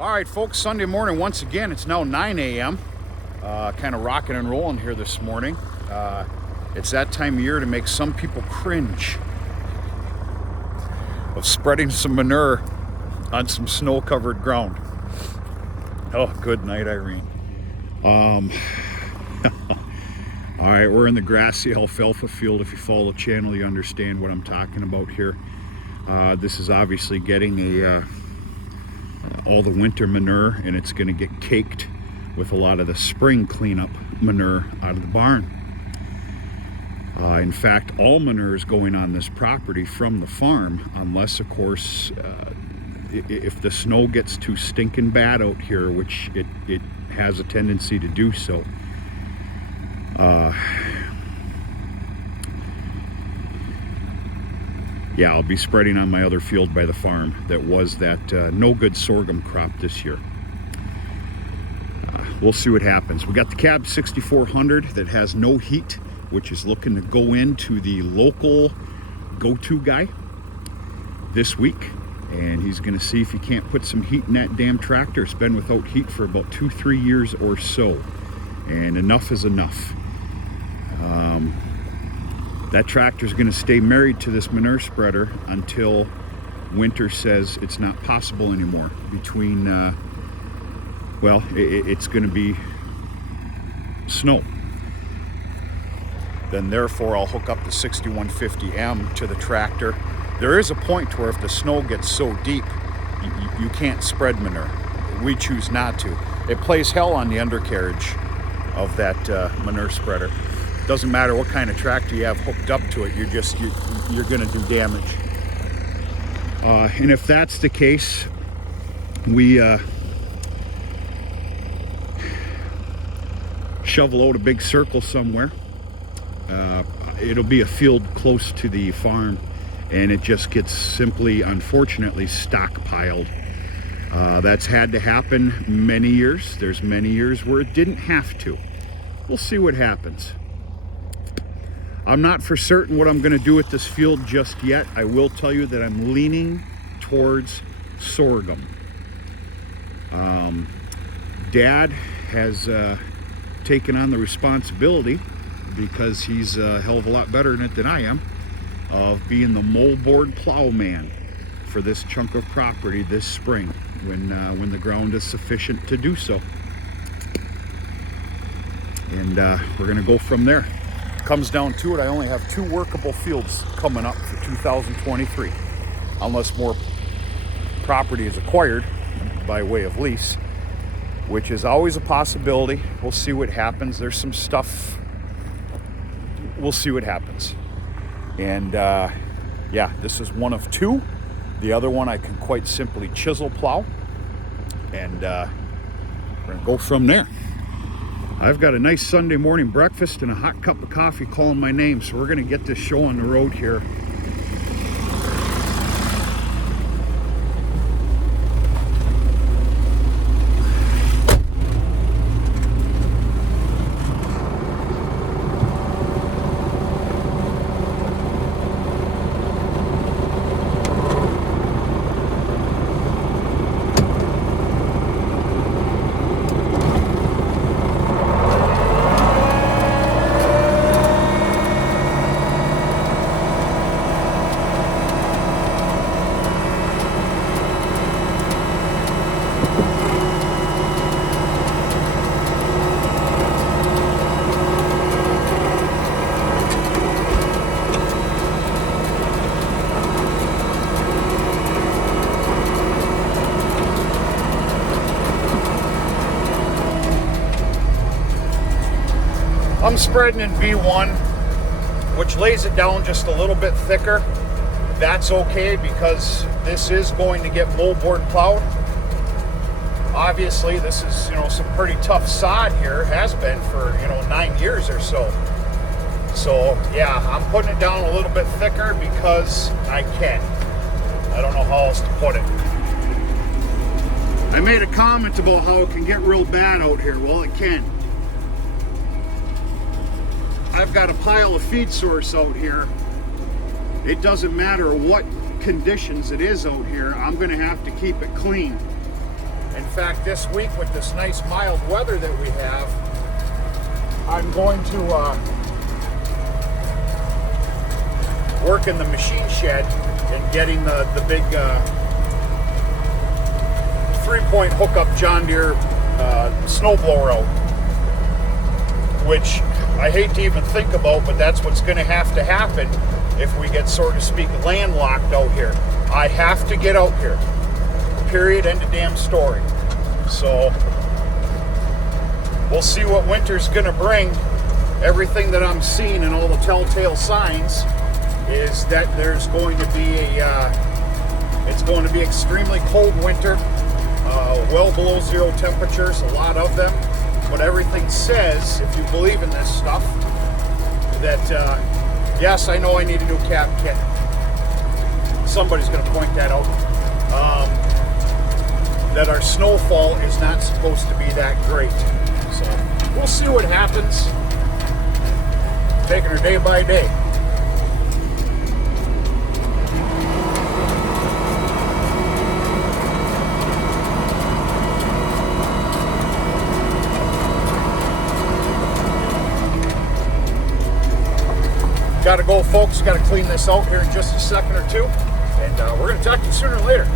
All right, folks, Sunday morning once again. It's now 9 a.m. Kind of rocking and rolling here this morning. It's that time of year to make some people cringe of spreading some manure on some snow-covered ground. Oh, good night, Irene. All right, we're in the grassy alfalfa field. If you follow the channel, you understand what I'm talking about here. This is obviously getting all the winter manure, and it's going to get caked with a lot of the spring cleanup manure out of the barn. In fact, all manure is going on this property from the farm, unless, of course, if the snow gets too stinking bad out here, which it has a tendency to do so. Yeah, I'll be spreading on my other field by the farm that was that no good sorghum crop this year. We'll see what happens. We got the cab 6400 that has no heat, which is looking to go into the local go-to guy this week. And he's going to see if he can't put some heat in that damn tractor. It's been without heat for about 2-3 years or so. And enough is enough. That tractor's going to stay married to this manure spreader until winter says it's not possible anymore. Between, it's going to be snow. Then therefore I'll hook up the 6150M to the tractor. There is a point to where if the snow gets so deep, you can't spread manure. We choose not to. It plays hell on the undercarriage of that manure spreader. Doesn't matter what kind of tractor you have hooked up to it, you're going to do damage. And if that's the case, we shovel out a big circle somewhere. It'll be a field close to the farm, and it just gets simply, unfortunately, stockpiled. That's had to happen many years. There's many years where it didn't have to. We'll see what happens. I'm not for certain what I'm going to do with this field just yet. I will tell you that I'm leaning towards sorghum. Dad has taken on the responsibility, because he's a hell of a lot better at it than I am, of being the moldboard plowman for this chunk of property this spring when the ground is sufficient to do so. And we're going to go from there. Comes down to it, I only have 2 workable fields coming up for 2023, unless more property is acquired by way of lease, which is always a possibility. We'll see what happens. There's some stuff. We'll see what happens. And yeah, this is one of 2. The other one I can quite simply chisel plow, and we're gonna go from there. I've got a nice Sunday morning breakfast and a hot cup of coffee calling my name, so we're going to get this show on the road here. I'm spreading in V1, which lays it down just a little bit thicker. That's okay, because this is going to get moldboard plowed. Obviously, this is, some pretty tough sod here. Has been for, 9 years or so. So, yeah, I'm putting it down a little bit thicker because I can. I don't know how else to put it. I made a comment about how it can get real bad out here. Well, it can. I've got a pile of feed source out here. It doesn't matter what conditions it is out here, I'm going to have to keep it clean. And fact, this week with this nice mild weather that we have, I'm going to work in the machine shed and getting the big 3-point hookup John Deere snowblower out, which I hate to even think about, but that's what's going to happen if we get, so to speak, landlocked out here. I have to get out here. Period. End of damn story. So we'll see what winter's going to bring. Everything that I'm seeing and all the telltale signs is that there's going to be it's going to be extremely cold winter, well below zero temperatures, a lot of them. But everything says, if you believe in this stuff, that yes, I know I need a new cap kit. Somebody's going to point that out. That our snowfall is not supposed to be that great. So we'll see what happens. Taking her day by day. Gotta go, folks. Gotta clean this out here in just a second or two. And we're going to talk to you sooner or later.